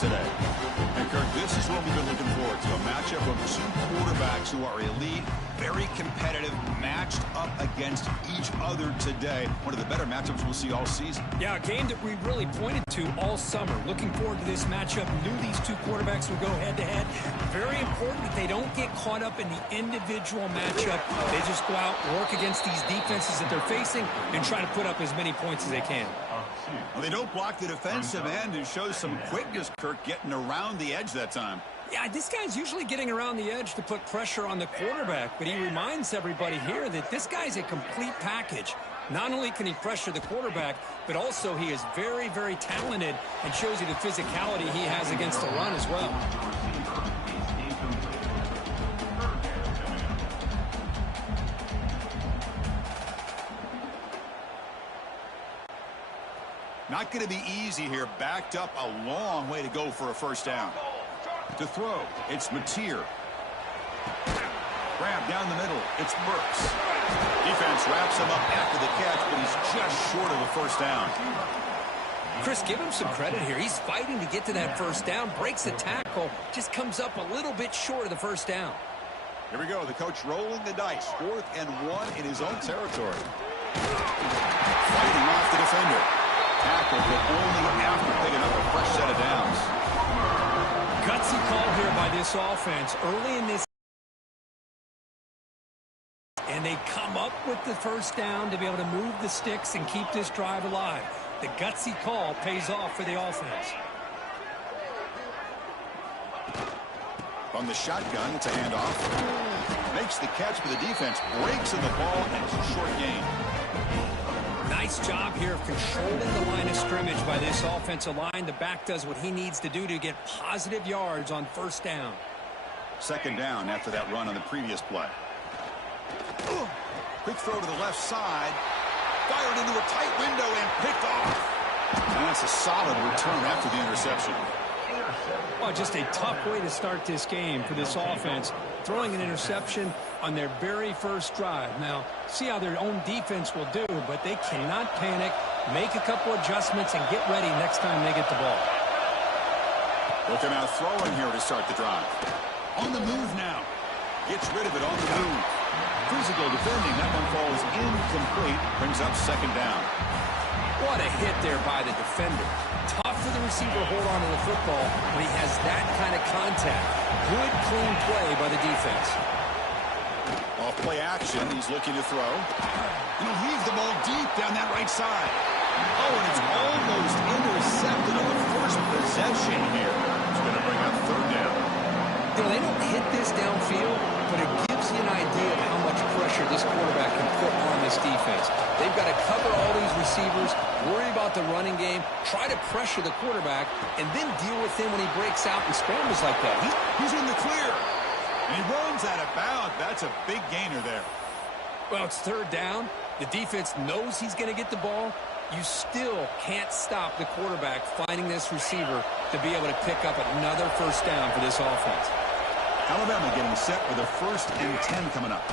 today. And Kirk, this is what we've been looking forward to, a matchup of two quarterbacks who are elite, very competitive, matched up against each other today. One of the better matchups we'll see all season. Yeah, a game that we really pointed to all summer. Looking forward to this matchup. Knew these two quarterbacks would go head-to-head. Very important that they don't get caught up in the individual matchup. They just go out, work against these defenses that they're facing, and try to put up as many points as they can. Well, they don't block the defensive end and show some quickness, Kirk, getting around the edge that time. Yeah, this guy's usually getting around the edge to put pressure on the quarterback, but he reminds everybody here that this guy's a complete package. Not only can he pressure the quarterback, but also he is very, very talented and shows you the physicality he has against the run as well. Not going to be easy here. Backed up a long way to go for a first down. To throw, it's Mateer. Grab down the middle, it's Burks. Defense wraps him up after the catch, but he's just short of a first down. Chris, give him some credit here. He's fighting to get to that first down, breaks the tackle, just comes up a little bit short of the first down. Here we go, the coach rolling the dice. 4th and 1 in his own territory. Fighting off the defender. Tackle, but only after picking up a fresh set of downs. Gutsy call here by this offense early in this, and they come up with the first down to be able to move the sticks and keep this drive alive. The gutsy call pays off for the offense. On the shotgun, it's a handoff. Makes the catch, but the defense breaks in the ball, and it's a short gain. Nice job here of controlling the line of scrimmage by this offensive line. The back does what he needs to do to get positive yards on first down. 2nd down after that run on the previous play. Quick throw to the left side. Fired into a tight window and picked off. And that's a solid return after the interception. Well, just a tough way to start this game for this offense. Throwing an interception on their very first drive. Now, see how their own defense will do, but they cannot panic, make a couple adjustments, and get ready next time they get the ball. Looking out throwing here to start the drive. On the move now. Gets rid of it on the move. Physical defending. That one falls incomplete. Brings up 2nd down. What a hit there by the defender. Tough for the receiver to hold on to the football when he has that kind of contact. Good, clean play by the defense. Off play action. He's looking to throw. And he'll heave the ball deep down that right side. Oh, and it's almost intercepted on the first possession here. It's going to bring up 3rd down. You know, they don't hit this downfield, but it gives you an idea of how much pressure this quarterback can put on this defense. They've got to cover all these receivers, worry about the running game, try to pressure the quarterback, and then deal with him when he breaks out and scrambles like that. He's in the clear. And he runs out of bounds. That's a big gainer there. Well, it's 3rd down. The defense knows he's going to get the ball. You still can't stop the quarterback finding this receiver to be able to pick up another first down for this offense. Alabama getting set with a 1st and 10 coming up.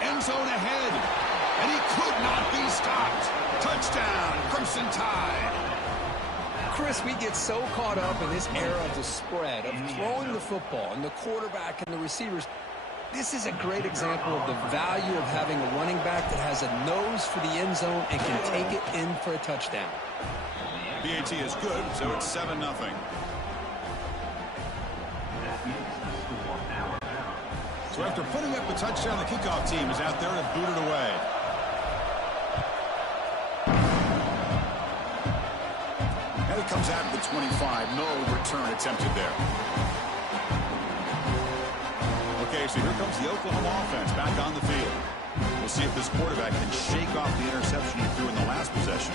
End zone ahead. And he could not be stopped. Touchdown, Crimson Tide. Chris, we get so caught up in this era of the spread, of throwing the football, and the quarterback and the receivers. This is a great example of the value of having a running back that has a nose for the end zone and can take it in for a touchdown. BAT is good, so it's 7-0. So after putting up the touchdown, the kickoff team is out there to boot it away. And it comes out of the 25. No return attempted there. Okay, so here comes the Oklahoma offense back on the field. We'll see if this quarterback can shake off the interception he threw in the last possession.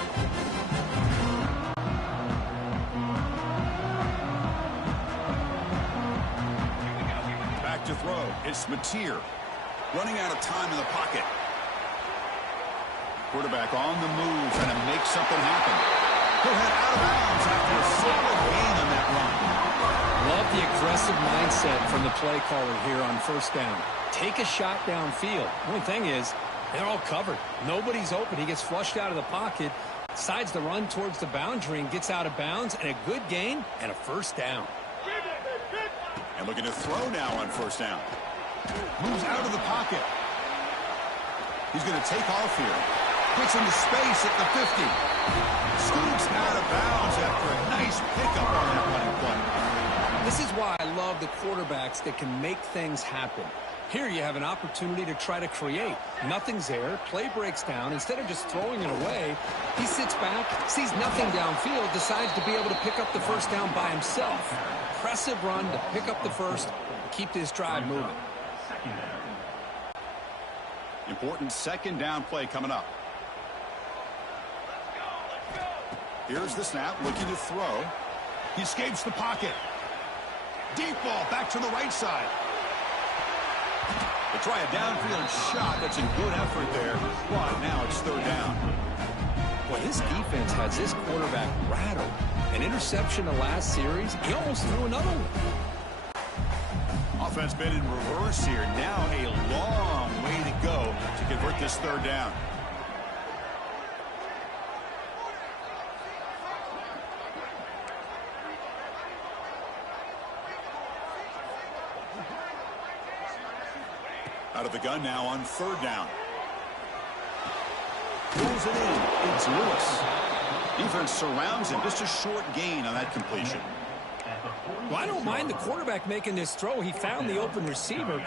Back to throw. It's Mateer. Running out of time in the pocket. Quarterback on the move, trying to make something happen. He'll head out of bounds after a solid gain on that run. Love the aggressive mindset from the play caller here on first down. Take a shot downfield. The only thing is, they're all covered. Nobody's open. He gets flushed out of the pocket. Sides the run towards the boundary and gets out of bounds, and a good gain and a first down. And looking to throw now on first down. Moves out of the pocket. He's going to take off here. Gets into space at the 50. Scoops out of bounds after a nice pickup on that running play. This is why I love the quarterbacks that can make things happen. Here you have an opportunity to try to create. Nothing's there. Play breaks down. Instead of just throwing it away, he sits back, sees nothing downfield, decides to be able to pick up the first down by himself. Impressive run to pick up the first, keep this drive moving. Important second down play coming up. Here's the snap, looking to throw. He escapes the pocket. Deep ball back to the right side. They try a downfield shot. That's a good effort there. But now it's third down. Well, this defense has this quarterback rattled. An interception the last series. He almost threw another one. Offense been in reverse here. Now a long way to go to convert this third down. Out of the gun now on third down. Pulls it in. It's Lewis. Defense surrounds him. Just a short gain on that completion. Well, I don't mind the quarterback making this throw. He found the open receiver.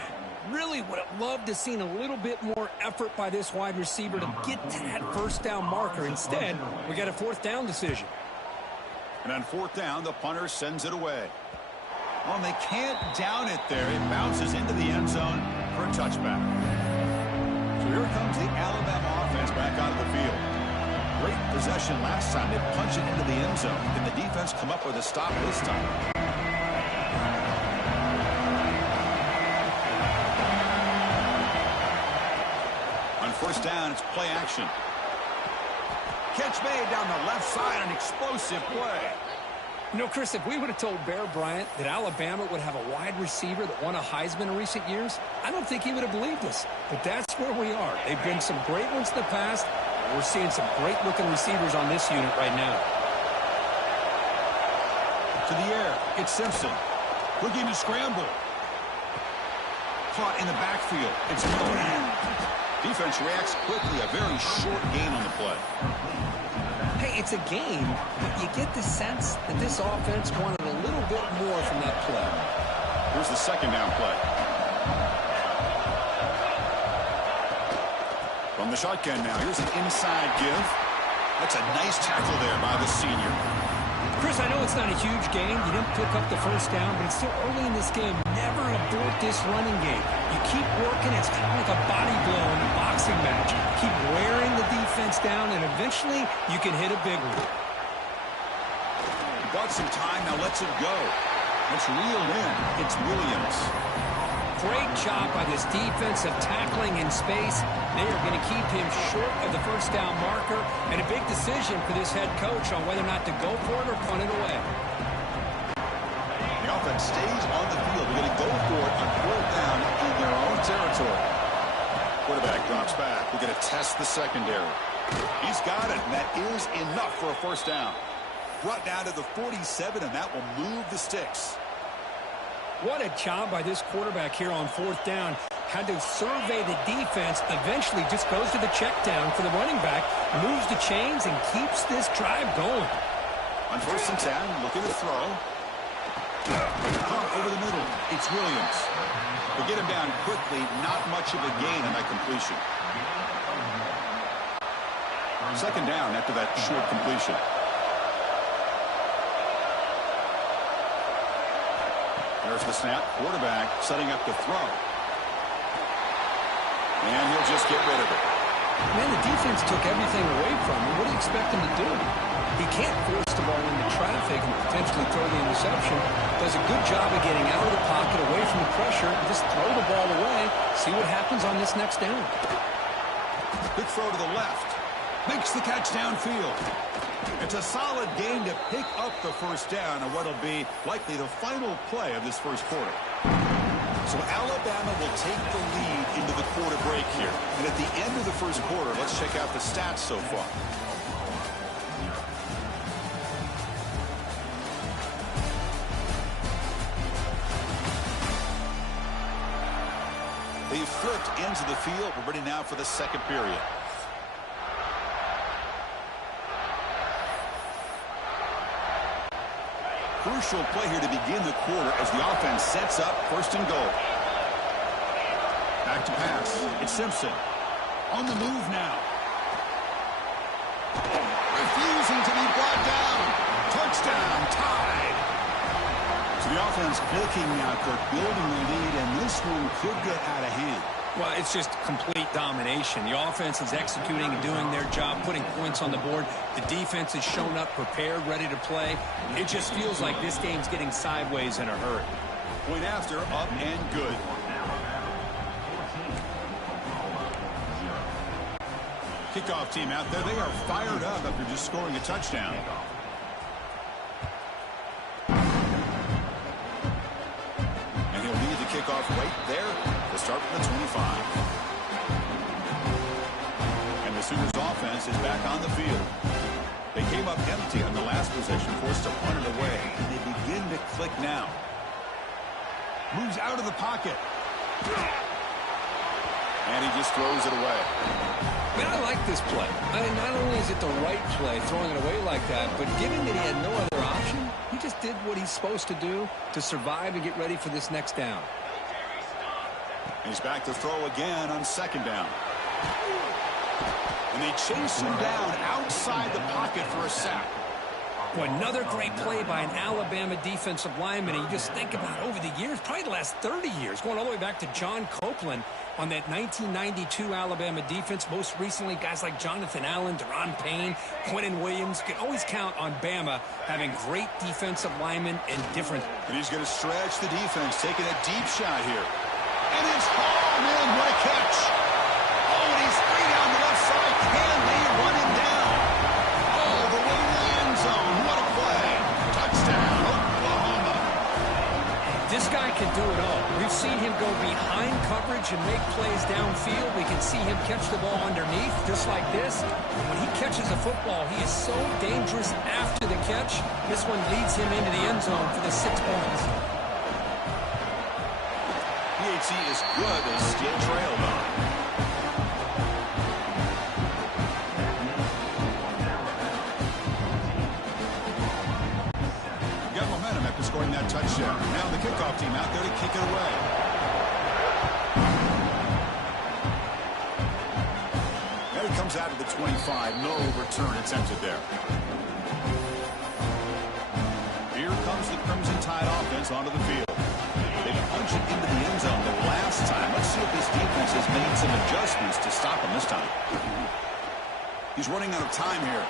Really would have loved to have seen a little bit more effort by this wide receiver to get to that first down marker. Instead, we got a fourth down decision. And on fourth down, the punter sends it away. Well, they can't down it there. It bounces into the end zone for a touchback. So here comes the Alabama offense back out of the field. Great possession last time. They punch it into the end zone. Can the defense come up with a stop this time? On first down, it's play action. Catch made down the left side, an explosive play. You know, Chris, if we would have told Bear Bryant that Alabama would have a wide receiver that won a Heisman in recent years, I don't think he would have believed us. But that's where we are. They've been some great ones in the past. We're seeing some great-looking receivers on this unit right now. To the air, it's Simpson. Looking to scramble. Caught in the backfield. It's Miller. Defense reacts quickly. A very short gain on the play. Hey, it's a game, but you get the sense that this offense wanted a little bit more from that play. Here's the second down play. From the shotgun now, here's an inside give. That's a nice tackle there by the senior. Chris, I know it's not a huge game. You didn't pick up the first down, but it's still early in this game. Never abort this running game. You keep working. It's kind of like a body blow in a boxing match. Keep wearing the defense down, and eventually you can hit a big one. Got some time, now lets it go. It's reeled in. It's Williams. Great job by this defensive tackling in space. They are going to keep him short of the first down marker, and a big decision for this head coach on whether or not to go for it or punt it away. The offense stays on the field. They're going to go for it on fourth down in their own territory. Quarterback drops back. We're going to test the secondary. He's got it, and that is enough for a first down. Brought down to the 47, and that will move the sticks. What a job by this quarterback here on fourth down. Had to survey the defense, eventually just goes to the check down for the running back, moves the chains, and keeps this drive going. On first and 10, looking to throw. Over the middle, it's Williams. They get him down quickly, not much of a gain on that completion. Second down after that short completion. There's the snap. Quarterback setting up the throw. And he'll just get rid of it. Man, the defense took everything away from him. What do you expect him to do? He can't force the ball into traffic and potentially throw the interception. Does a good job of getting out of the pocket, away from the pressure, and just throw the ball away. See what happens on this next down. Big throw to the left. Makes the catch downfield. It's a solid gain to pick up the first down on what'll be likely the final play of this first quarter. So Alabama will take the lead into the quarter break here. And at the end of the first quarter, let's check out the stats so far. They've flipped ends of the field. We're ready now for the second period. Crucial play here to begin the quarter as the offense sets up first and goal. Back to pass. It's Simpson. On the move now. Refusing to be brought down. Touchdown, tied. So the offense clicking now, Kirk, building the lead, and this one could get out of hand. Well, it's just complete domination. The offense is executing and doing their job, putting points on the board. The defense has shown up, prepared, ready to play. It just feels like this game's getting sideways in a hurry. Point after, up and good. Kickoff team out there. They are fired up after just scoring a touchdown. And he'll lead the kickoff right there to start from the 25. And the Sooners offense is back on the field. They came up empty on the last possession, forced to punt it away. And they begin to click now. Moves out of the pocket. And he just throws it away. I mean, I like this play. I mean, not only is it the right play, throwing it away like that, but given that he had no other option, he just did what he's supposed to do to survive and get ready for this next down. He's back to throw again on second down. And they chase him down outside the pocket for a sack. Boy, another great play by an Alabama defensive lineman. And you just think about over the years, probably the last 30 years, going all the way back to John Copeland on that 1992 Alabama defense. Most recently, guys like Jonathan Allen, Deron Payne, Quentin Williams. You can always count on Bama having great defensive linemen and different. And he's going to stretch the defense, taking a deep shot here. And it's hauled in. What a catch. Oh, and he's free down the left side. Can they run him down? All the way to the end zone. What a play. Touchdown, Oklahoma. This guy can do it all. We've seen him go behind coverage and make plays downfield. We can see him catch the ball underneath, just like this. And when he catches a football, he is so dangerous after the catch. This one leads him into the end zone for the 6 points. PAT is good. They still trail, though. Got momentum after scoring that touchdown. Now the kickoff team out there to kick it away. And it comes out of the 25. No return attempted there. Here comes the Crimson Tide offense onto the field. They punch it into the end zone the last time. Let's see if this defense has made some adjustments to stop him this time. He's running out of time here.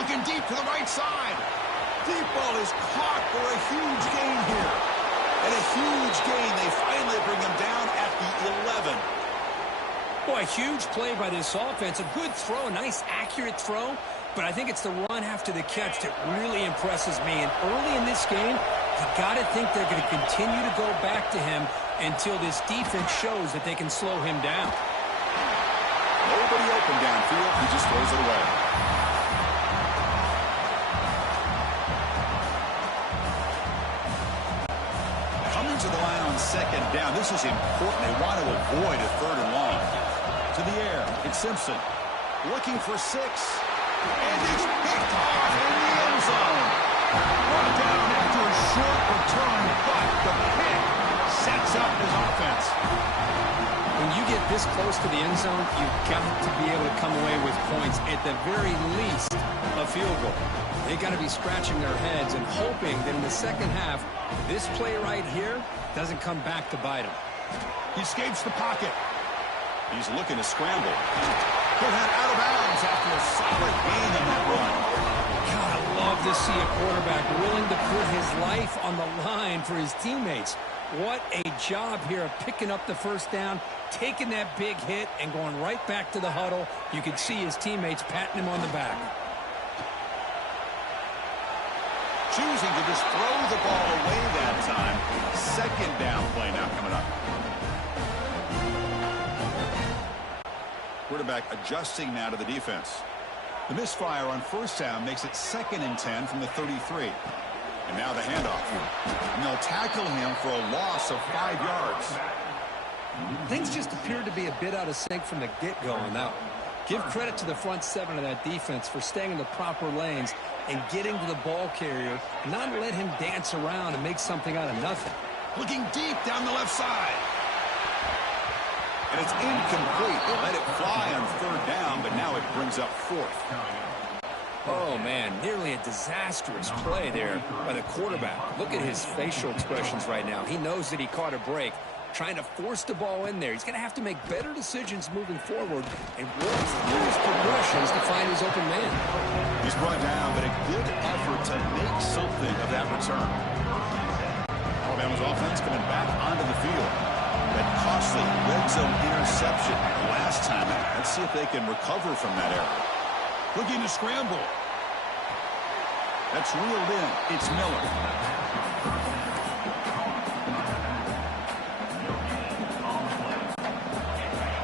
Looking deep to the right side. Deep ball is caught for a huge gain here. And a huge gain. They finally bring him down at the 11. Boy, huge play by this offense. A good throw, a nice accurate throw. But I think it's the run after the catch that really impresses me. And early in this game, you got to think they're going to continue to go back to him until this defense shows that they can slow him down. Nobody open downfield. He just throws it away. Coming to the line on second down. This is important. They want to avoid a third and long. To the air. It's Simpson. Looking for 6. And it's picked off in the end zone. Brought down after a short return, but the pick sets up his offense. When you get this close to the end zone, you've got to be able to come away with points, at the very least, a field goal. They got to be scratching their heads and hoping that in the second half, this play right here doesn't come back to bite him. He escapes the pocket. He's looking to scramble. Put that out of bounds after a solid gain on that run. God, I love to see a quarterback willing to put his life on the line for his teammates. What a job here of picking up the first down, taking that big hit, and going right back to the huddle. You could see his teammates patting him on the back. Choosing to just throw the ball away that time. Second down play now coming up. Quarterback adjusting now to the defense. The misfire on first down makes it 2nd and 10 from the 33. And now the handoff. And they'll tackle him for a loss of 5 yards. Things just appeared to be a bit out of sync from the get-go on that one. Give credit to the front seven of that defense for staying in the proper lanes and getting to the ball carrier, not let him dance around and make something out of nothing. Looking deep down the left side. And it's incomplete. They let it fly on third down, but now it brings up fourth. Oh, man, nearly a disastrous play there by the quarterback. Look at his facial expressions right now. He knows that he caught a break, trying to force the ball in there. He's going to have to make better decisions moving forward and work through his progressions to find his open man. He's brought down, but a good effort to make something of that return. Alabama's offense coming back onto the field. That costly red zone interception last time. Let's see if they can recover from that error. Looking to scramble. That's reeled in. It's Miller.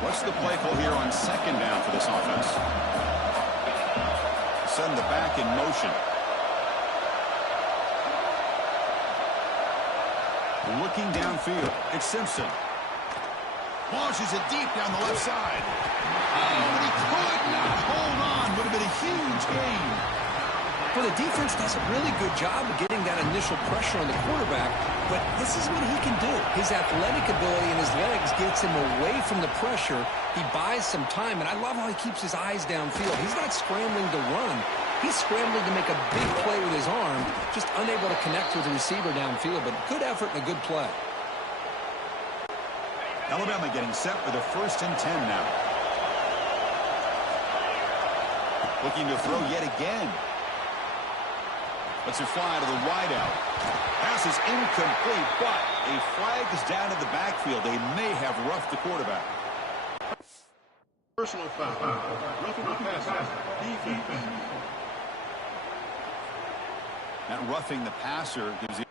What's the play call here on second down for this offense? Send the back in motion. Looking downfield. It's Simpson. Launches it deep down the left side. Oh, and he could not hold on. Would have been a huge gain. Well, the defense does a really good job of getting that initial pressure on the quarterback, but this is what he can do. His athletic ability and his legs gets him away from the pressure. He buys some time, and I love how he keeps his eyes downfield. He's not scrambling to run. He's scrambling to make a big play with his arm, just unable to connect with the receiver downfield, but good effort and a good play. Alabama getting set for the 1st and 10 now. Looking to throw yet again. Lets it fly to the wideout. Pass is incomplete, but a flag is down in the backfield. They may have roughed the quarterback. Personal foul. Roughing the passer. Defense. That roughing the passer gives you.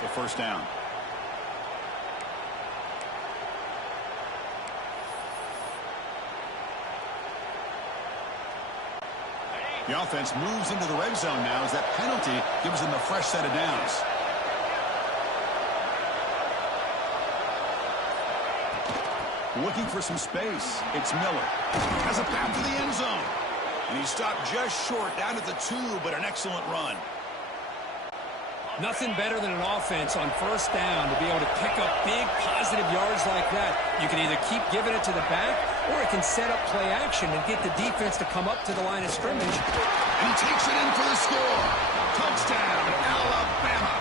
So first down. The offense moves into the red zone now as that penalty gives them a fresh set of downs. Looking for some space. It's Miller. Has a path to the end zone. And he stopped just short down at the 2, but an excellent run. Nothing better than an offense on first down to be able to pick up big positive yards like that. You can either keep giving it to the back, or it can set up play action and get the defense to come up to the line of scrimmage. And he takes it in for the score. Touchdown, Alabama.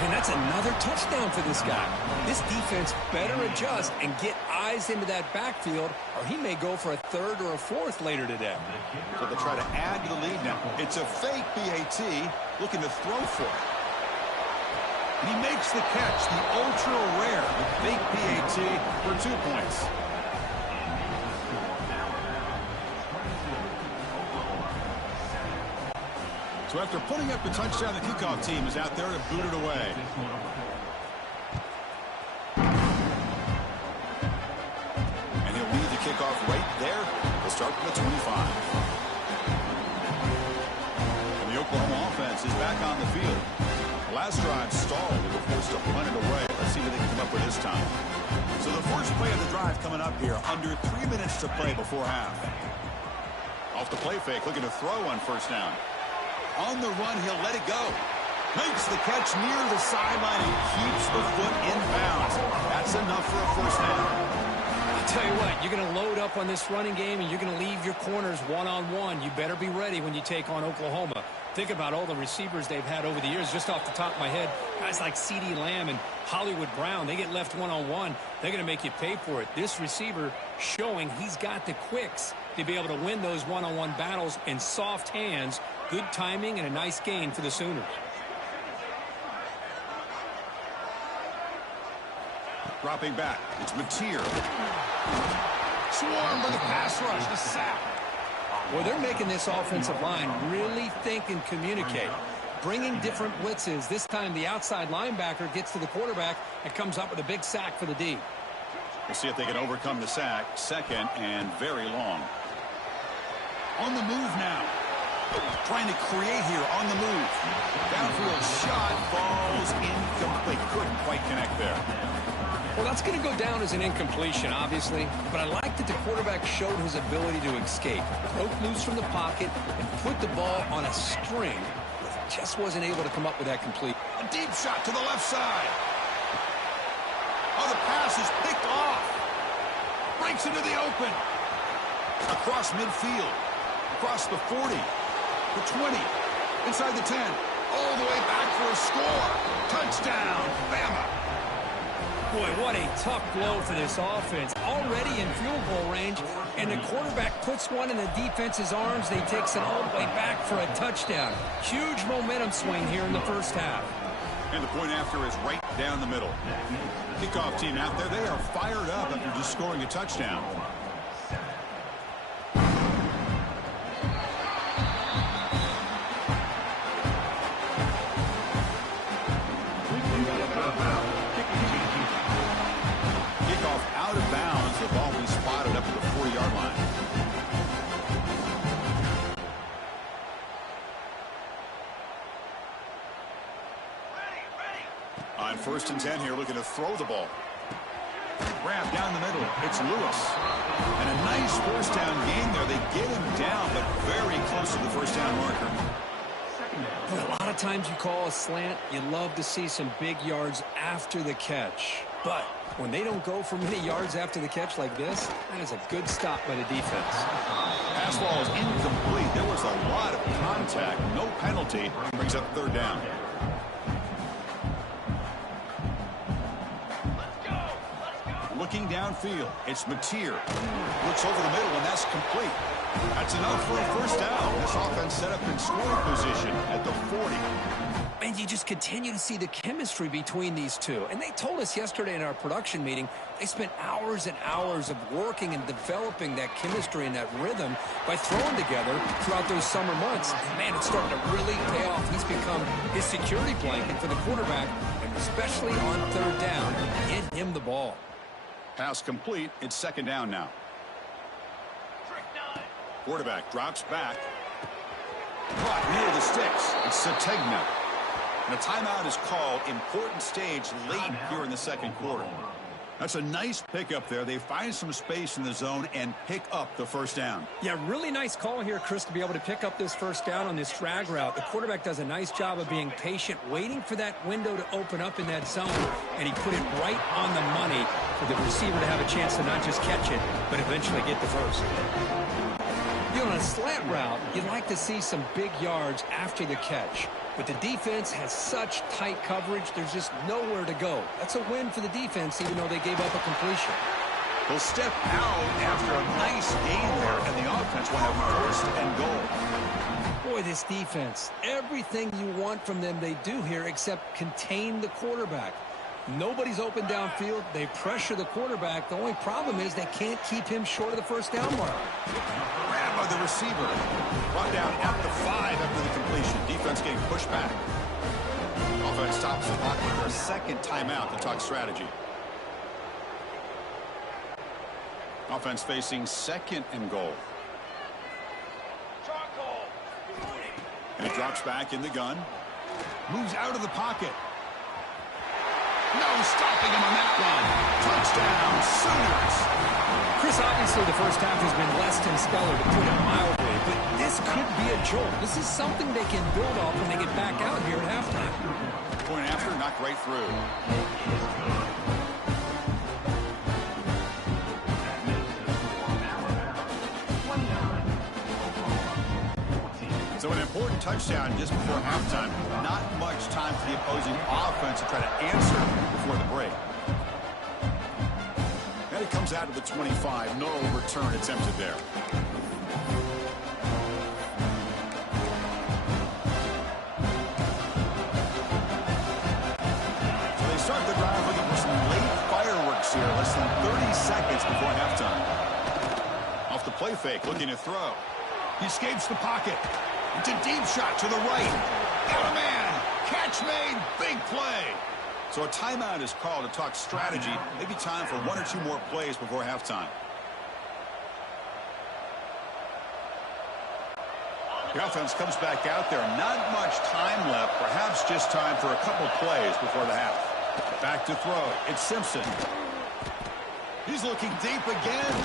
And that's another touchdown for this guy. This defense better adjust and get eyes into that backfield, or he may go for a 3rd or a 4th later today. So they'll try to add to the lead now. It's a fake BAT, looking to throw for it. And he makes the catch, the ultra-rare fake BAT for 2 points. So after putting up the touchdown, the kickoff team is out there to boot it away. And he'll lead the kickoff right there. He'll start from the 25. And the Oklahoma offense is back on the field. The last drive stalled. They were forced to punt it away. Let's see what they can come up with this time. So the first play of the drive coming up here. Under 3 minutes to play before half. Off the play fake, looking to throw on first down. On the run, he'll let it go. Makes the catch near the sideline and keeps the foot in bounds. That's enough for a first down. I'll tell you what, you're going to load up on this running game and you're going to leave your corners one-on-one. You better be ready when you take on Oklahoma. Think about all the receivers they've had over the years. Just off the top of my head, guys like CeeDee Lamb and Hollywood Brown, they get left one-on-one. They're going to make you pay for it. This receiver showing he's got the quicks to be able to win those one-on-one battles in soft hands. Good timing and a nice gain for the Sooners. Dropping back, it's Mateer. Swarm for the pass rush, the sack. Well, they're making this offensive line really think and communicate. Bringing different blitzes. This time the outside linebacker gets to the quarterback and comes up with a big sack for the D. We'll see if they can overcome the sack. Second and very long. On the move now. Trying to create here on the move. Downfield shot falls incomplete. Couldn't quite connect there. Well, that's going to go down as an incompletion, obviously. But I like that the quarterback showed his ability to escape. Broke loose from the pocket and put the ball on a string. But just wasn't able to come up with that complete. A deep shot to the left side. Oh, the pass is picked off. Breaks into the open. Across midfield. Across the 40. The 20. Inside the 10. All the way back for a score. Touchdown, Bama. Boy, what a tough blow for this offense. Already in field goal range, and the quarterback puts one in the defense's arms. They takes it all the way back for a touchdown. Huge momentum swing here in the first half. And the point after is right down the middle. Kickoff team out there, they are fired up after just scoring a touchdown. Kickoff out of bounds. The ball will be spotted up at the 40-yard line. On 1st and 10 here, looking to throw the ball. Grab down the middle. It's Lewis. And a nice first down gain there. They get him down, but very close to the first down marker. But a lot of times you call a slant, you love to see some big yards after the catch. But when they don't go for many yards after the catch like this, that is a good stop by the defense. Pass ball is incomplete. There was a lot of contact. No penalty. Brings up 3rd down. Looking downfield, it's Mateer. Looks over the middle, and that's complete. That's enough for a first down. This offense set up in scoring position at the 40. And you just continue to see the chemistry between these two. And they told us yesterday in our production meeting, they spent hours and hours of working and developing that chemistry and that rhythm by throwing together throughout those summer months. And man, it's starting to really pay off. He's become his security blanket for the quarterback, and especially on 3rd down, get him the ball. Pass complete. It's 2nd down now. Quarterback drops back. Caught near the sticks. It's Sategna. And a timeout is called. Important stage late here in the 2nd quarter. That's a nice pickup there. They find some space in the zone and pick up the first down. Yeah, really nice call here, Chris, to be able to pick up this first down on this drag route. The quarterback does a nice job of being patient, waiting for that window to open up in that zone, and he put it right on the money for the receiver to have a chance to not just catch it, but eventually get the first. You know, on a slant route, you'd like to see some big yards after the catch. But the defense has such tight coverage, there's just nowhere to go. That's a win for the defense, even though they gave up a completion. They'll step out after a nice gain there, and the offense will have 1st and goal. Boy, this defense, everything you want from them they do here except contain the quarterback. Nobody's open downfield. They pressure the quarterback. The only problem is they can't keep him short of the first down mark. Grabbed by the receiver. Brought down at the 5 after the completion. Defense getting pushed back. Offense stops the clock with their 2nd timeout to talk strategy. Offense facing 2nd and goal. And he drops back in the gun. Moves out of the pocket. No stopping him on that one. Touchdown, Sooners. Chris, obviously the first half has been less than stellar, to put it mildly, but this could be a jolt. This is something they can build off when they get back out here at halftime. Point after, knocked right through. So an important touchdown just before halftime. Not much time for the opposing offense to try to answer before the break. And it comes out to the 25. No return attempted there. So they start the drive looking for some late fireworks here. Less than 30 seconds before halftime. Off the play fake, looking to throw. He escapes the pocket. It's a deep shot to the right. Got a man. Catch made. Big play. So a timeout is called to talk strategy. Maybe time for 1 or 2 more plays before halftime. The offense comes back out there. Not much time left. Perhaps just time for a couple plays before the half. Back to throw. It's Simpson. He's looking deep again.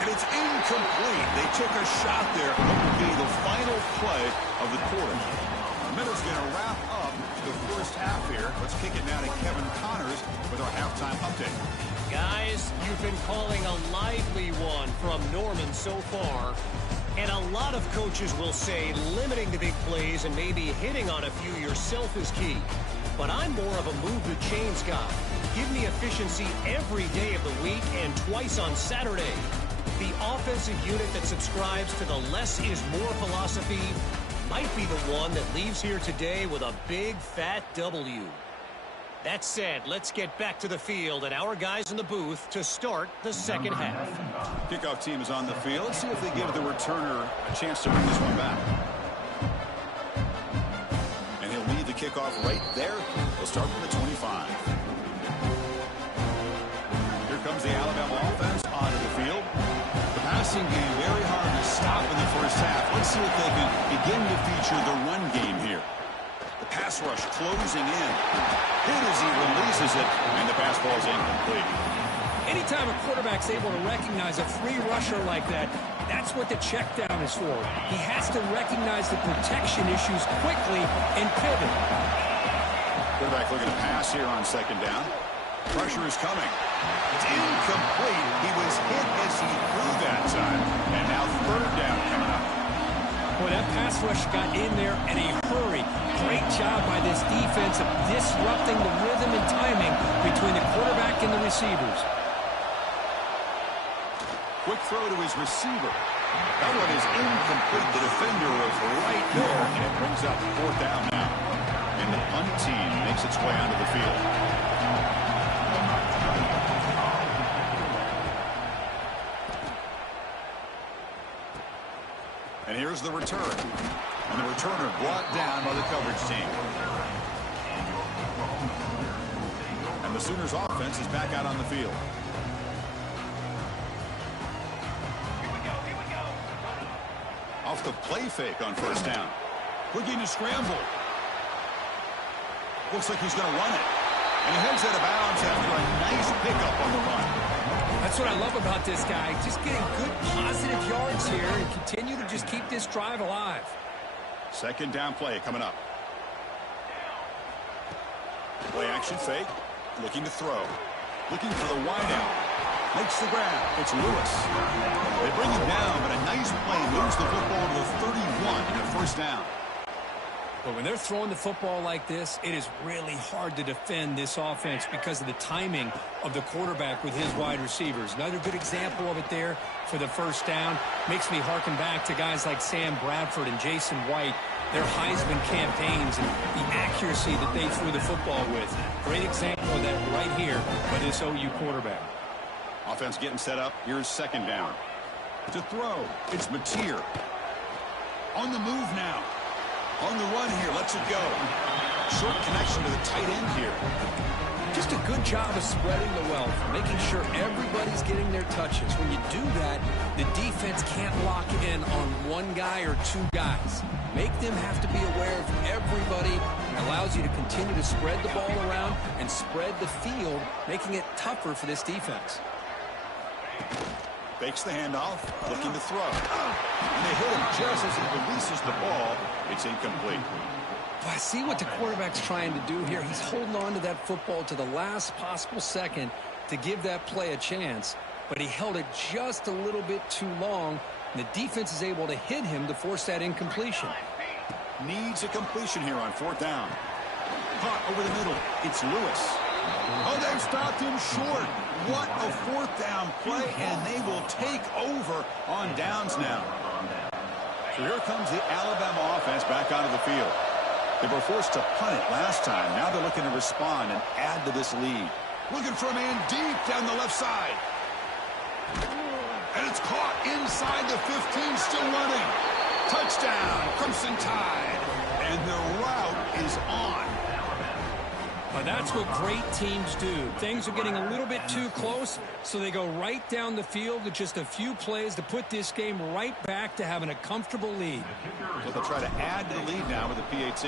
And it's incomplete. They took a shot there. What will be the final play of the quarter. The minute's going to wrap up the first half here. Let's kick it now to Kevin Connors with our halftime update. Guys, you've been calling a lively one from Norman so far. And a lot of coaches will say limiting the big plays and maybe hitting on a few yourself is key. But I'm more of a move the chains guy. Give me efficiency every day of the week and twice on Saturday. The offensive unit that subscribes to the less is more philosophy might be the one that leaves here today with a big fat W. That said, let's get back to the field and our guys in the booth to start the second half. Kickoff team is on the field. Let's see if they give the returner a chance to bring this one back. And he'll lead the kickoff right there. He'll start from the 25. Here comes the Alabama offense onto the field. The passing game very hard to stop in the first half. Let's see if they can begin to feature the run game here. The pass rush closing in. Hit as he releases it, and the pass ball is incomplete. Anytime a quarterback's able to recognize a free rusher like that, that's what the check down is for. He has to recognize the protection issues quickly and pivot. Quarterback looking to pass here on second down. Pressure is coming. It's incomplete. He was hit as he threw that time. And now third down coming up. Boy, that pass rush got in there in a hurry. Great job by this defense of disrupting the rhythm and timing between the quarterback and the receivers. Quick throw to his receiver. That one is incomplete. The defender was right there, and it brings up fourth down now. And the punt team makes its way onto the field. And here's the return. And the returner brought down by the coverage team. And the Sooners offense is back out on the field. Off the play fake on first down. Looking to scramble. Looks like he's going to run it. And he heads out of bounds after a nice pickup on the run. That's what I love about this guy. Just getting good positive yards here and continue to just keep this drive alive. Second down play coming up. Play action fake. Looking to throw. Looking for the wideout. Makes the grab. It's Lewis. They bring him down, but a nice play moves the football to the 31 and a first down. But when they're throwing the football like this, it is really hard to defend this offense because of the timing of the quarterback with his wide receivers. Another good example of it there for the first down. Makes me harken back to guys like Sam Bradford and Jason White, their Heisman campaigns and the accuracy that they threw the football with. Great example of that right here by this OU quarterback. Offense getting set up. Here's second down. To throw, it's Mateer. On the move now. On the run here, lets it go. Short connection to the tight end here. Just a good job of spreading the wealth, making sure everybody's getting their touches. When you do that, the defense can't lock in on one guy or two guys. Make them have to be aware of everybody. It allows you to continue to spread the ball around and spread the field, making it tougher for this defense. Fakes the handoff, looking to throw. And they hit him just as he releases the ball. It's incomplete. Well, I see what the quarterback's trying to do here. He's holding on to that football to the last possible second to give that play a chance. But he held it just a little bit too long. And the defense is able to hit him to force that incompletion. Needs a completion here on fourth down. Caught over the middle. It's Lewis. Oh, they've stopped him short. What a fourth down play, and they will take over on downs now. So here comes the Alabama offense back onto the field. They were forced to punt it last time. Now they're looking to respond and add to this lead. Looking for a man deep down the left side. And it's caught inside the 15, still running. Touchdown, Crimson Tide. And the route is on. Well, that's what great teams do. Things are getting a little bit too close, so they go right down the field with just a few plays to put this game right back to having a comfortable lead. So they'll try to add to the lead now with a PAT.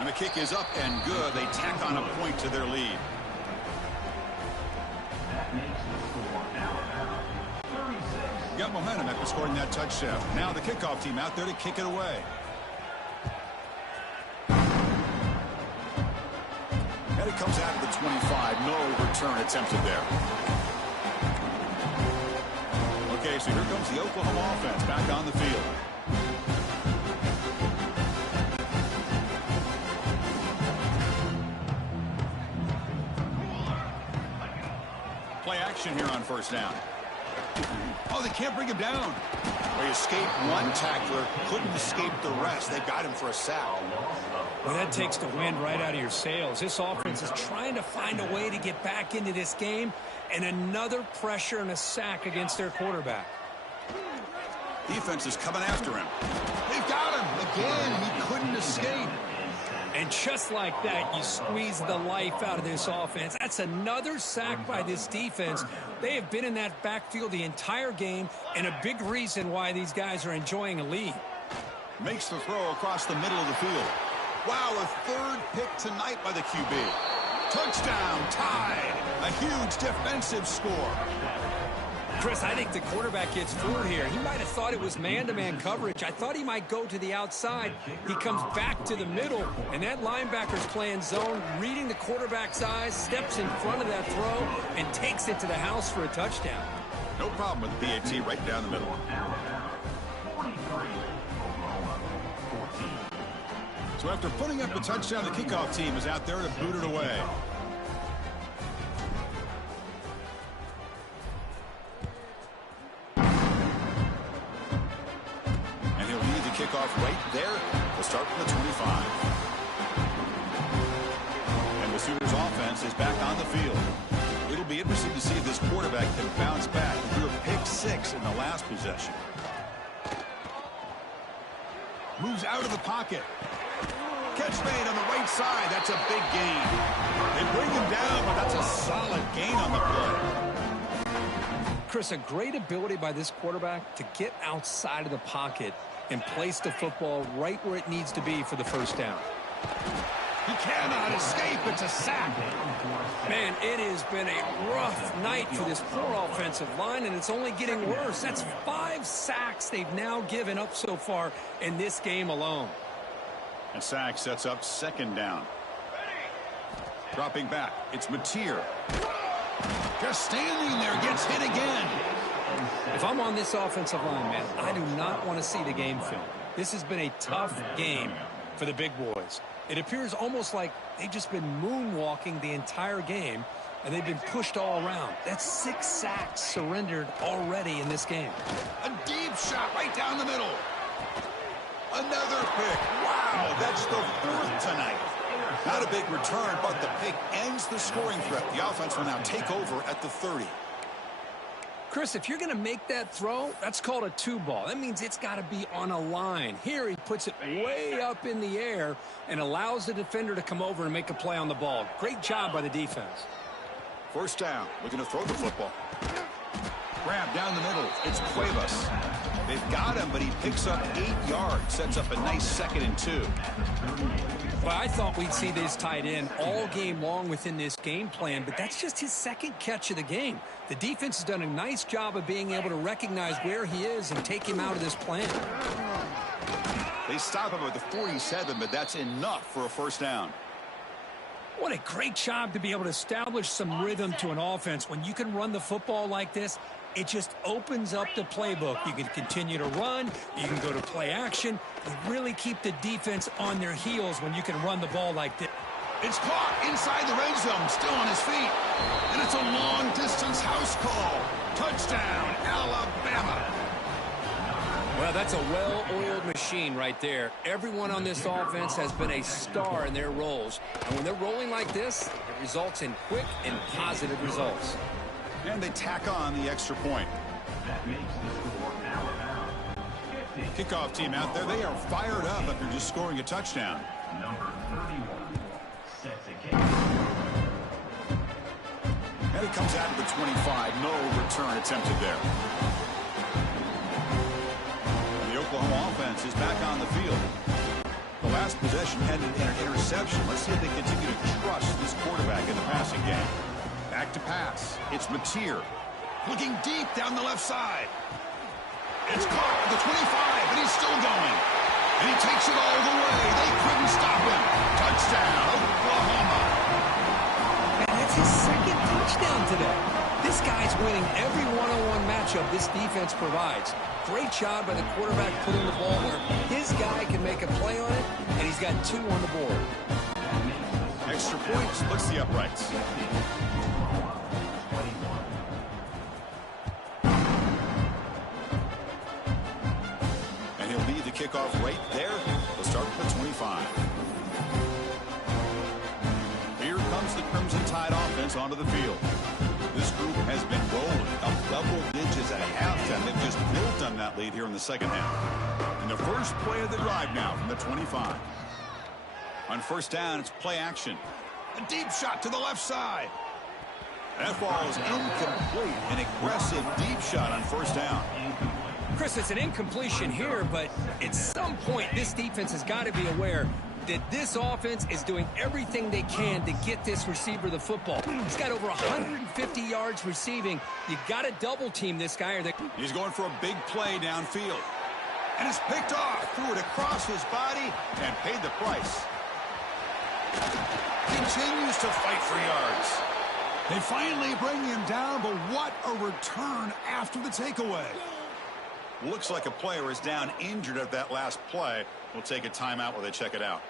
And the kick is up and good. They tack on a point to their lead. Got momentum after scoring that touchdown. Now the kickoff team out there to kick it away. And it comes out of the 25. No return attempted there. Okay, so here comes the Oklahoma offense back on the field. Play action here on first down. Oh, they can't bring him down. They escaped one tackler, couldn't escape the rest. They got him for a sack. Well, that takes the wind right out of your sails. This offense is trying to find a way to get back into this game, and another pressure and a sack against their quarterback. Defense is coming after him. They've got him again, and he couldn't escape. And just like that, you squeeze the life out of this offense. That's another sack by this defense. They have been in that backfield the entire game, and a big reason why these guys are enjoying a lead. Makes the throw across the middle of the field. Wow, a third pick tonight by the QB. Touchdown, tied. A huge defensive score. Chris, I think the quarterback gets fooled here. He might have thought it was man-to-man coverage. I thought he might go to the outside. He comes back to the middle, and that linebacker's playing zone, reading the quarterback's eyes, steps in front of that throw, and takes it to the house for a touchdown. No problem with the PAT right down the middle. So after putting up a touchdown, the kickoff team is out there to boot it away. Kickoff right there. We'll start from the 25. And the Sooners offense is back on the field. It'll be interesting to see if this quarterback can bounce back. He threw a pick 6 in the last possession. Moves out of the pocket. Catch made on the right side. That's a big gain. They bring him down, but that's a solid gain on the play. Chris, a great ability by this quarterback to get outside of the pocket and place the football right where it needs to be for the first down. He cannot escape. It's a sack. Man, it has been a rough night for this poor offensive line, and it's only getting worse. That's 5 sacks they've now given up so far in this game alone. And sack sets up second down. Dropping back, it's Mateer. Just standing there, gets hit again. If I'm on this offensive line, man, I do not want to see the game film. This has been a tough game for the big boys. It appears almost like they've just been moonwalking the entire game, and they've been pushed all around. That's 6 sacks surrendered already in this game. A deep shot right down the middle. Another pick. Wow, that's the 4th tonight. Not a big return, but the pick ends the scoring threat. The offense will now take over at the 30. Chris, if you're going to make that throw, that's called a 2-ball. That means it's got to be on a line. Here he puts it way up in the air and allows the defender to come over and make a play on the ball. Great job by the defense. First down, looking to throw the football. Grab down the middle. It's Cuevas. They've got him, but he picks up 8 yards. Sets up a nice 2nd and 2. Well, I thought we'd see this tied in all game long within this game plan, but that's just his 2nd catch of the game. The defense has done a nice job of being able to recognize where he is and take him out of this plan. They stop him at the 47, but that's enough for a first down. What a great job to be able to establish some rhythm to an offense. When you can run the football like this, it just opens up the playbook. You can continue to run. You can go to play action. You really keep the defense on their heels when you can run the ball like this. It's caught inside the red zone, still on his feet. And it's a long-distance house call. Touchdown, Alabama. Well, that's a well-oiled machine right there. Everyone on this offense has been a star in their roles. And when they're rolling like this, it results in quick and positive results. And they tack on the extra point. Kickoff team out there, they are fired up after just scoring a touchdown. And he comes out to the 25. No return attempted there. The Oklahoma offense is back on the field. The last possession ended in an interception. Let's see if they continue to trust this quarterback in the passing game. Back to pass. It's Mateer. Looking deep down the left side. It's caught at the 25, and he's still going. And he takes it all the way. They couldn't stop him. Touchdown, Oklahoma. Man, that's his second touchdown today. This guy's winning every one-on-one matchup this defense provides. Great job by the quarterback putting the ball where his guy can make a play on it, and he's got 2 on the board. Extra point splits the uprights. And he'll lead the kickoff right there. He'll start at the 25. Here comes the Crimson Tide offense onto the field. This group has been rolling up double digits at halftime. They've just built on that lead here in the second half. And the first play of the drive now from the 25. On first down, it's play action. A deep shot to the left side. That ball is incomplete. An aggressive deep shot on first down. Chris, it's an incompletion here, but at some point, this defense has got to be aware that this offense is doing everything they can to get this receiver the football. He's got over 150 yards receiving. You got to double team this guy. He's going for a big play downfield. And it's picked off. Threw it across his body and paid the price. Continues to fight for yards. They finally bring him down, but what a return after the takeaway. Looks like a player is down injured at that last play. We'll take a timeout while they check it out.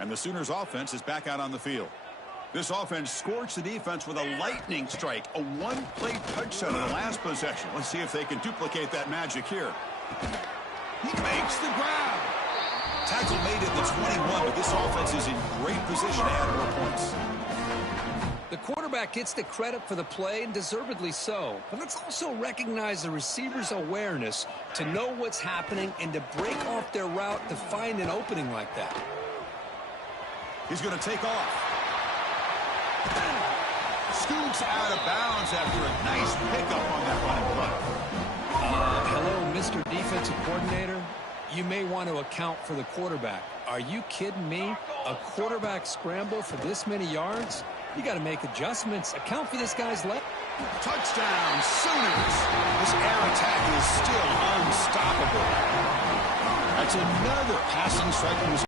And the Sooners offense is back out on the field. This offense scorched the defense with a lightning strike, a one-play touchdown in the last possession. Let's see if they can duplicate that magic here. He makes the grab. Tackle made at the 21, but this offense is in great position to add more points. The quarterback gets the credit for the play, and deservedly so. But let's also recognize the receiver's awareness to know what's happening and to break off their route to find an opening like that. He's going to take off. Scoots out of bounds after a nice pickup on that running play. Hello, Mr. Defensive Coordinator. You may want to account for the quarterback. Are you kidding me? A quarterback scramble for this many yards? You got to make adjustments. Account for this guy's leg. Touchdown, Sooners. This air attack is still unstoppable. That's another passing strike from his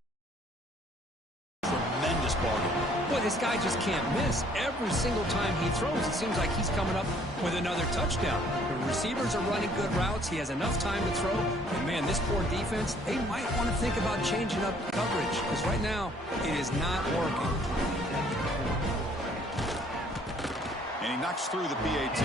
tremendous ball game. Boy, this guy just can't miss. Every single time he throws, it seems like he's coming up with another touchdown. The receivers are running good routes. He has enough time to throw. And, man, this poor defense, they might want to think about changing up coverage because right now it is not working. And he knocks through the PAT.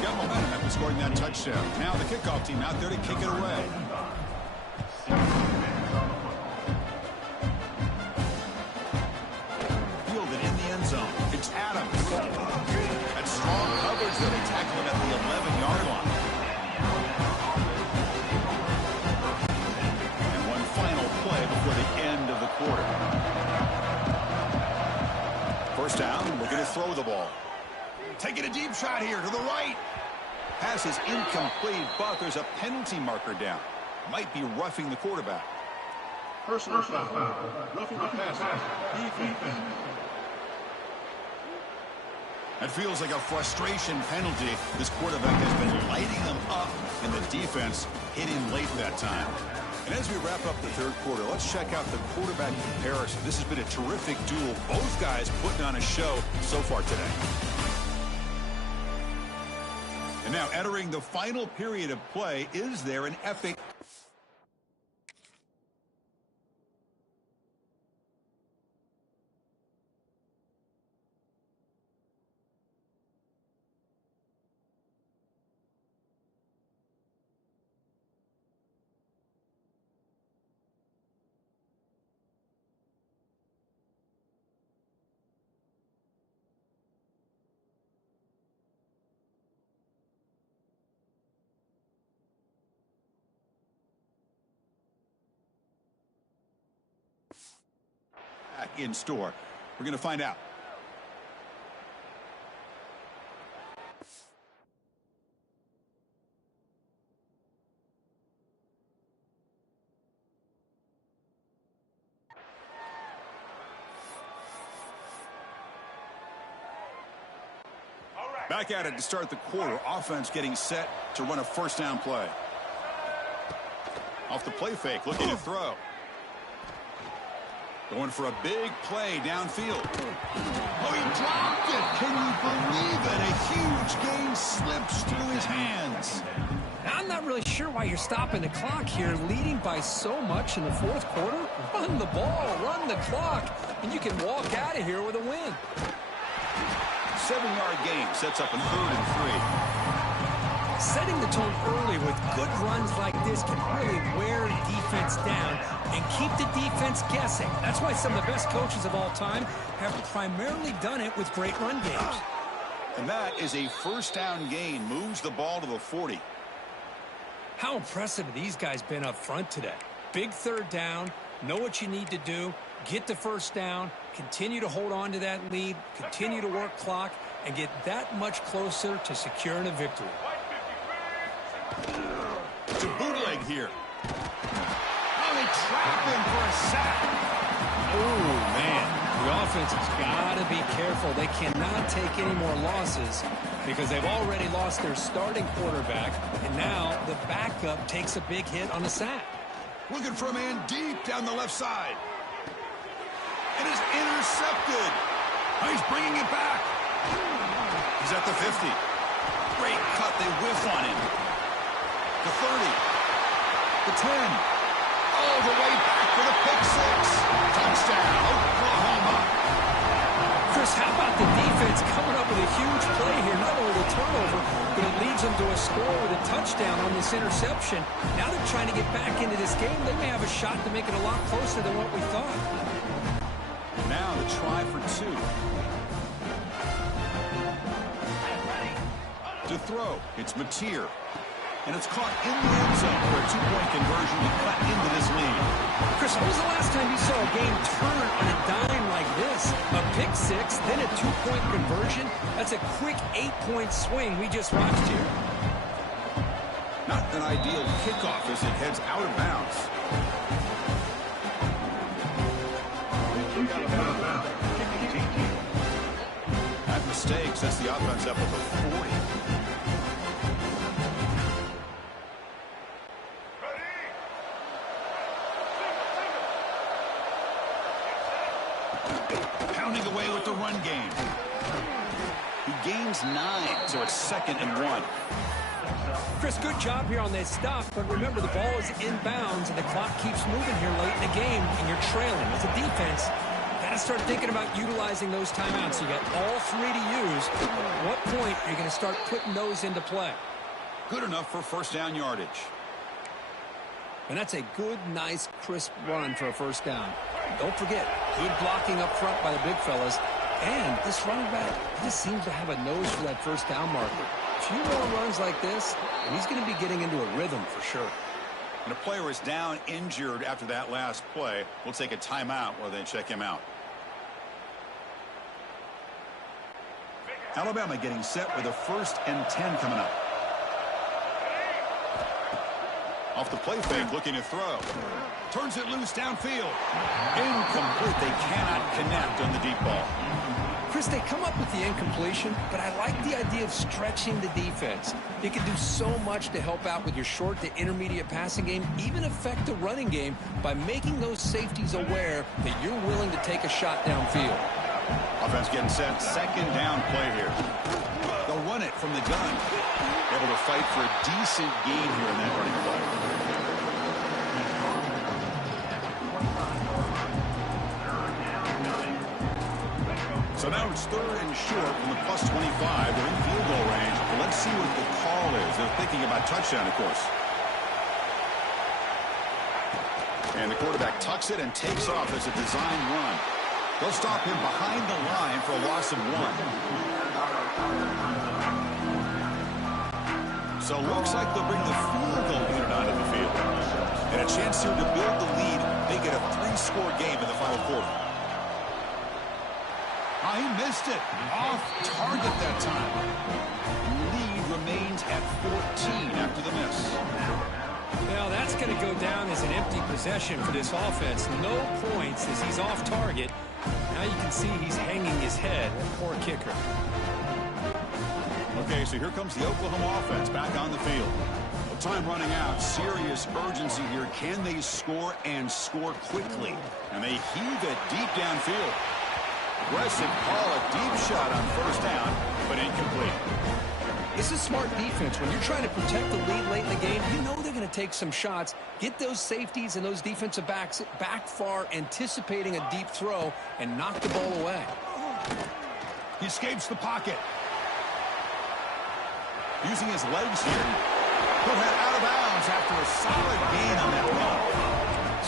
Got momentum after scoring that touchdown. Now the kickoff team out there to kick it away. Fielded in the end zone. It's Adams. That's strong coverage that they tackle him at the 11-yard line. Before the end of the quarter. First down, looking to throw the ball. Taking a deep shot here to the right. Pass is incomplete, but there's a penalty marker down. Might be roughing the quarterback. Personal foul. Roughing the passer. Defense. That feels like a frustration penalty. This quarterback has been lighting them up, and the defense hit him late that time. And as we wrap up the third quarter, let's check out the quarterback comparison. This has been a terrific duel. Both guys putting on a show so far today. And now entering the final period of play, is there an epic in store? We're going to find out. Back at it to start the quarter. Offense getting set to run a first down play. Off the play fake, looking to throw. Going for a big play downfield. Oh, he dropped it. Can you believe it? A huge gain slips through his hands. I'm not really sure why you're stopping the clock here, leading by so much in the fourth quarter. Run the ball, run the clock, and you can walk out of here with a win. 7-yard gain sets up a 3rd and 3. Setting the tone early with good runs like this can really wear defense down and keep the defense guessing. That's why some of the best coaches of all time have primarily done it with great run games. And that is a first down gain. Moves the ball to the 40. How impressive have these guys been up front today? Big 3rd down, know what you need to do, get the first down, continue to hold on to that lead, continue to work clock, and get that much closer to securing a victory. To bootleg here. Oh, they trap him for a sack. Oh, man. The offense has got to be careful. They cannot take any more losses because they've already lost their starting quarterback, and now the backup takes a big hit on the sack. Looking for a man deep down the left side. It is intercepted. Oh, he's bringing it back. He's at the 50. Great cut. They whiff on him. The 30. The 10. All the way back for the pick 6. Touchdown, Oklahoma. Chris, how about the defense coming up with a huge play here? Not only the turnover, but it leads them to a score with a touchdown on this interception. Now they're trying to get back into this game. They may have a shot to make it a lot closer than what we thought. Now the try for 2. To throw, it's Mateer. And it's caught in the end zone for a 2-point conversion to cut into this lead. Chris, when was the last time you saw a game turn on a dime like this? A pick 6, then a 2-point conversion? That's a quick 8-point swing we just watched here. Not an ideal kickoff as it heads out of bounds. That mistake sets the offense up at the 40. Pounding away with the run game. He gains 9, so it's 2nd and 1. Chris, good job here on that stop, but remember the ball is inbounds and the clock keeps moving here late in the game and you're trailing. As a defense, got to start thinking about utilizing those timeouts. You got all 3 to use. At what point are you going to start putting those into play? Good enough for first down yardage. And that's a good, nice, crisp run for a first down. Don't forget, good blocking up front by the big fellas. And this running back, he just seems to have a nose for that first down marker. A few more runs like this, and he's going to be getting into a rhythm for sure. And a player is down injured after that last play. We'll take a timeout while they check him out. Alabama getting set with a 1st and 10 coming up. Off the play fake, looking to throw. Turns it loose downfield. Incomplete. They cannot connect on the deep ball. Chris, they come up with the incompletion, but I like the idea of stretching the defense. It can do so much to help out with your short to intermediate passing game, even affect the running game by making those safeties aware that you're willing to take a shot downfield. Offense getting set. 2nd down play here. They'll run it from the gun. Able to fight for a decent gain here in that running play. So now it's 3rd and short from the +25. They're in field goal range. But let's see what the call is. They're thinking about touchdown, of course. And the quarterback tucks it and takes off as a design run. They'll stop him behind the line for a loss of 1. So it looks like they'll bring the field goal unit onto the field. And a chance here to build the lead, make it a 3-score game in the final quarter. Oh, he missed it. Off target that time. Lead remains at 14 after the miss. Well, that's going to go down as an empty possession for this offense. No points as he's off target. Now you can see he's hanging his head. Poor kicker. Okay, so here comes the Oklahoma offense back on the field. Well, time running out. Serious urgency here. Can they score and score quickly? And they heave it deep downfield. Aggressive call, a deep shot on first down, but incomplete. This is smart defense. When you're trying to protect the lead late in the game, you know they're going to take some shots. Get those safeties and those defensive backs back far, anticipating a deep throw, and knock the ball away. He escapes the pocket. Using his legs here. Put that out of bounds after a solid gain on that run.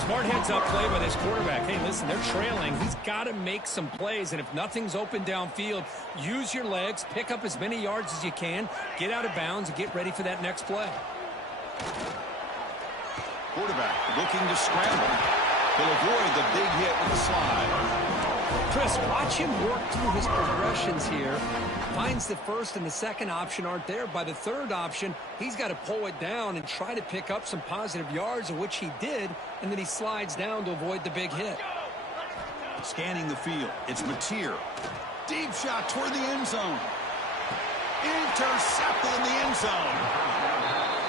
Smart heads-up play by this quarterback. Hey, listen, they're trailing. He's got to make some plays, and if nothing's open downfield, use your legs, pick up as many yards as you can, get out of bounds, and get ready for that next play. Quarterback looking to scramble. He'll avoid the big hit with the slide. Chris, watch him work through his progressions here. Finds the first and the second option aren't there. By the third option, he's got to pull it down and try to pick up some positive yards, of which he did, and then he slides down to avoid the big hit. Scanning the field, it's Mateer. Deep shot toward the end zone. Intercepted in the end zone.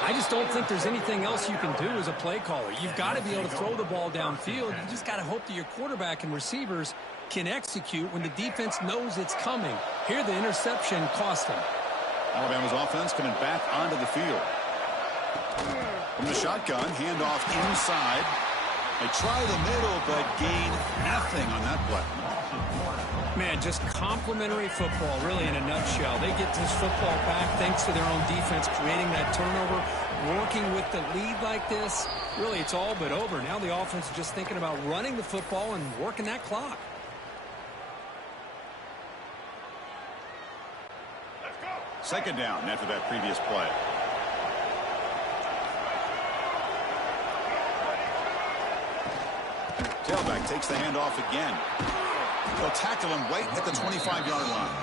I just don't think there's anything else you can do as a play caller. You've got to be able to throw the ball downfield. You just got to hope that your quarterback and receivers can execute when the defense knows it's coming. Here, the interception cost him. Alabama's offense coming back onto the field. From the shotgun, handoff inside. They try the middle, but gain nothing on that play. Man, just complimentary football, really, in a nutshell. They get this football back thanks to their own defense, creating that turnover, working with the lead like this. Really, it's all but over. Now the offense is just thinking about running the football and working that clock. Second down after that previous play. Tailback takes the handoff again. They'll tackle him right at the 25-yard line.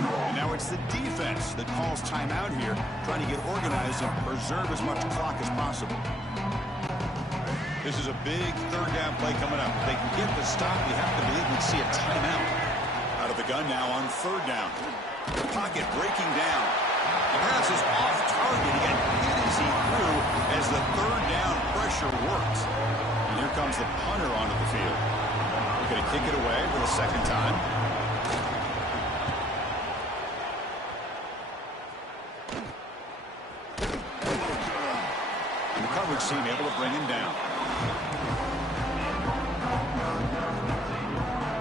And now it's the defense that calls timeout here, trying to get organized and preserve as much clock as possible. This is a big third down play coming up. If they can get the stop, you have to believe we'd see a timeout. Out of the gun now on third down. Pocket breaking down. The pass is off target. He got hit as he threw as the third down pressure worked. And here comes the punter onto the field. They're going to kick it away for the second time. And the coverage team able to bring him down.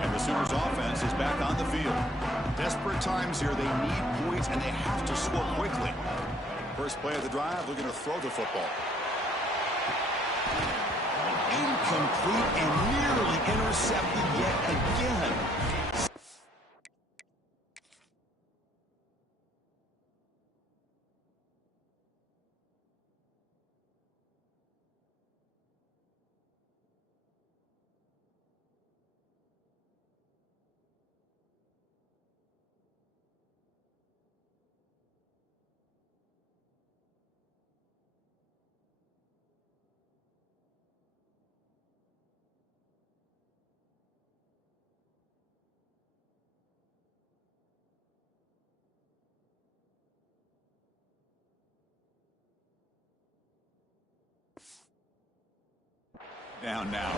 And the Sooners offense is back on the field. Desperate times here. They need points, and they have to score quickly. First play of the drive, looking to throw the football. Incomplete and nearly intercepted yet again. Down now.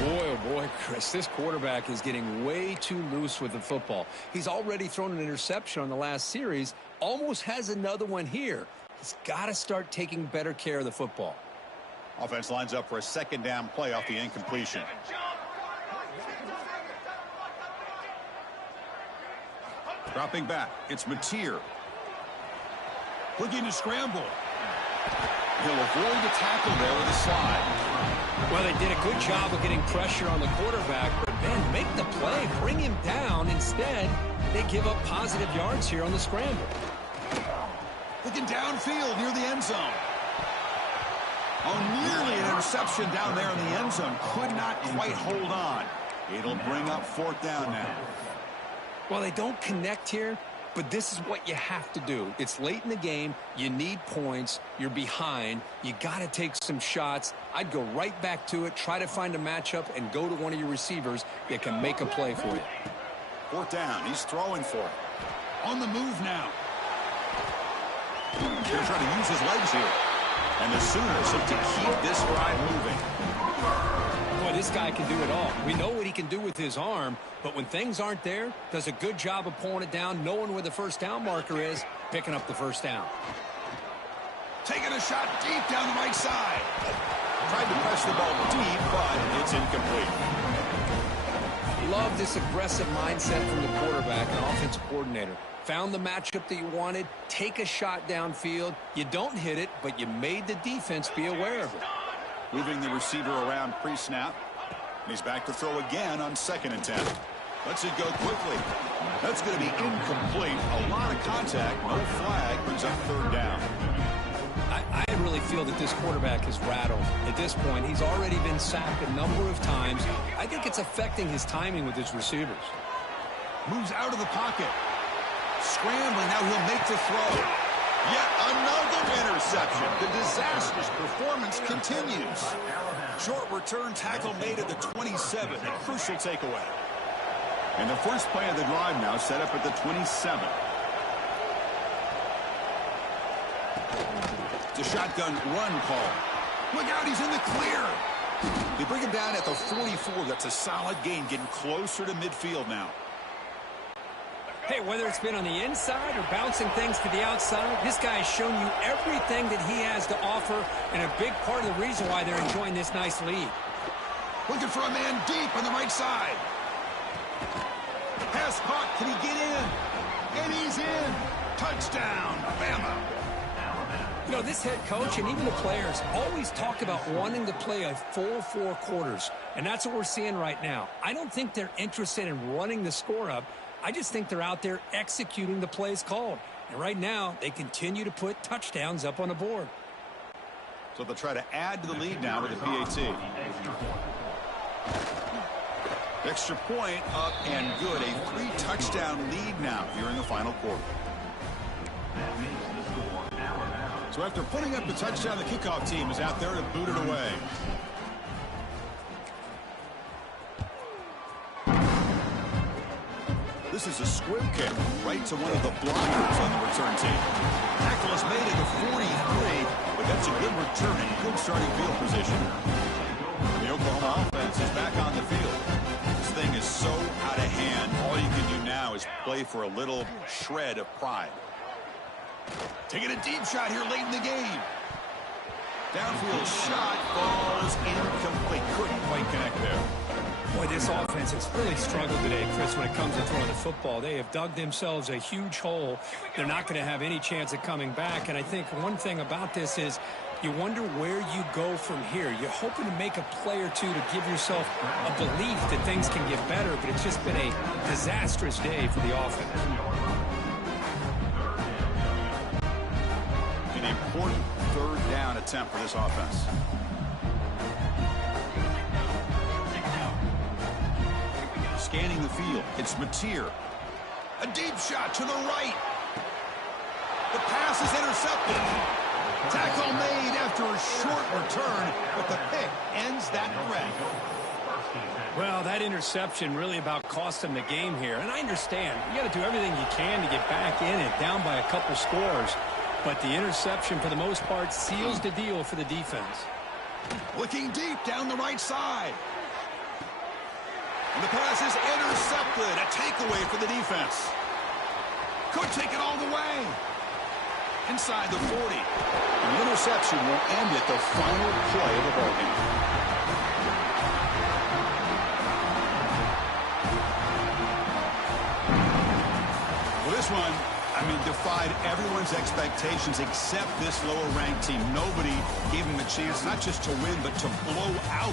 Boy, oh boy, Chris, this quarterback is getting way too loose with the football. He's already thrown an interception on the last series, almost has another one here. He's got to start taking better care of the football. Offense lines up for a second down play off the incompletion. Dropping back, it's Mateer. Looking to scramble. He'll avoid the tackle there with a slide. Well, they did a good job of getting pressure on the quarterback, but man, make the play, bring him down. Instead, they give up positive yards here on the scramble. Looking downfield near the end zone. Oh, nearly an interception down there in the end zone. Could not quite hold on. It'll bring up 4th down now. Well, they don't connect here, but this is what you have to do. It's late in the game. You need points. You're behind. You got to take some shots. I'd go right back to it, try to find a matchup, and go to one of your receivers that can make a play for you. 4th down. He's throwing for it. On the move now. They're trying to use his legs here. And the Sooners look to keep this drive moving. Boy, this guy can do it all. We know what he can do with his arm, but when things aren't there, does a good job of pulling it down, knowing where the 1st down marker is, picking up the 1st down. Taking a shot deep down the right side. Tried to press the ball deep, but it's incomplete. Love this aggressive mindset from the quarterback and offensive coordinator. Found the matchup that you wanted, take a shot downfield. You don't hit it, but you made the defense be aware of it. Moving the receiver around pre-snap. He's back to throw again on 2nd and 10. Lets it go quickly. That's going to be incomplete. A lot of contact. No flag. Brings up 3rd down. I really feel that this quarterback is rattled. At this point, he's already been sacked a number of times. I think it's affecting his timing with his receivers. Moves out of the pocket. Scrambling. Now he'll make the throw. Yet another interception. The disastrous performance continues. Short return tackle made at the 27. A crucial takeaway. And the first play of the drive now set up at the 27. It's a shotgun run call. Look out, he's in the clear. They bring him down at the 44. That's a solid gain, getting closer to midfield now. Hey, whether it's been on the inside or bouncing things to the outside, this guy has shown you everything that he has to offer, and a big part of the reason why they're enjoying this nice lead. Looking for a man deep on the right side. Pass caught. Can he get in? And he's in. Touchdown, Bama. You know, this head coach and even the players always talk about wanting to play a full 4 quarters, and that's what we're seeing right now. I don't think they're interested in running the score up. I just think they're out there executing the plays called. And right now, they continue to put touchdowns up on the board. So they'll try to add to the lead now with the PAT. Extra point up and good. A 3-touchdown lead now here in the final quarter. So after putting up the touchdown, the kickoff team is out there to boot it away. This is a squib kick right to one of the blockers on the return team. Tackle is made at the 43, but that's a good return and good starting field position. The Oklahoma offense is back on the field. This thing is so out of hand. All you can do now is play for a little shred of pride. Taking a deep shot here late in the game. Downfield shot falls incomplete. Couldn't quite connect there. Boy, this offense has really struggled today, Chris, when it comes to throwing the football. They have dug themselves a huge hole. They're not going to have any chance of coming back. And I think one thing about this is you wonder where you go from here. You're hoping to make a play or two to give yourself a belief that things can get better, but it's just been a disastrous day for the offense. An important 3rd down attempt for this offense. Scanning the field, it's Mateer. A deep shot to the right. The pass is intercepted. Tackle made after a short return, but the pick ends that threat. Well, that interception really about cost them the game here. And I understand, you got to do everything you can to get back in it, down by a couple scores. But the interception, for the most part, seals the deal for the defense. Looking deep down the right side. And the pass is intercepted. A takeaway for the defense. Could take it all the way. Inside the 40. And the interception will end at the final play of the ballgame. Well, this one, I mean, defied everyone's expectations except this lower-ranked team. Nobody gave them a chance not just to win, but to blow out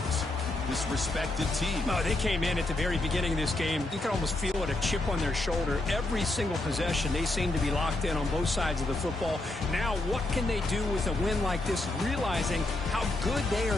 this respected team. No, they came in at the very beginning of this game. You can almost feel it, a chip on their shoulder. Every single possession, they seem to be locked in on both sides of the football. Now, what can they do with a win like this, realizing how good they are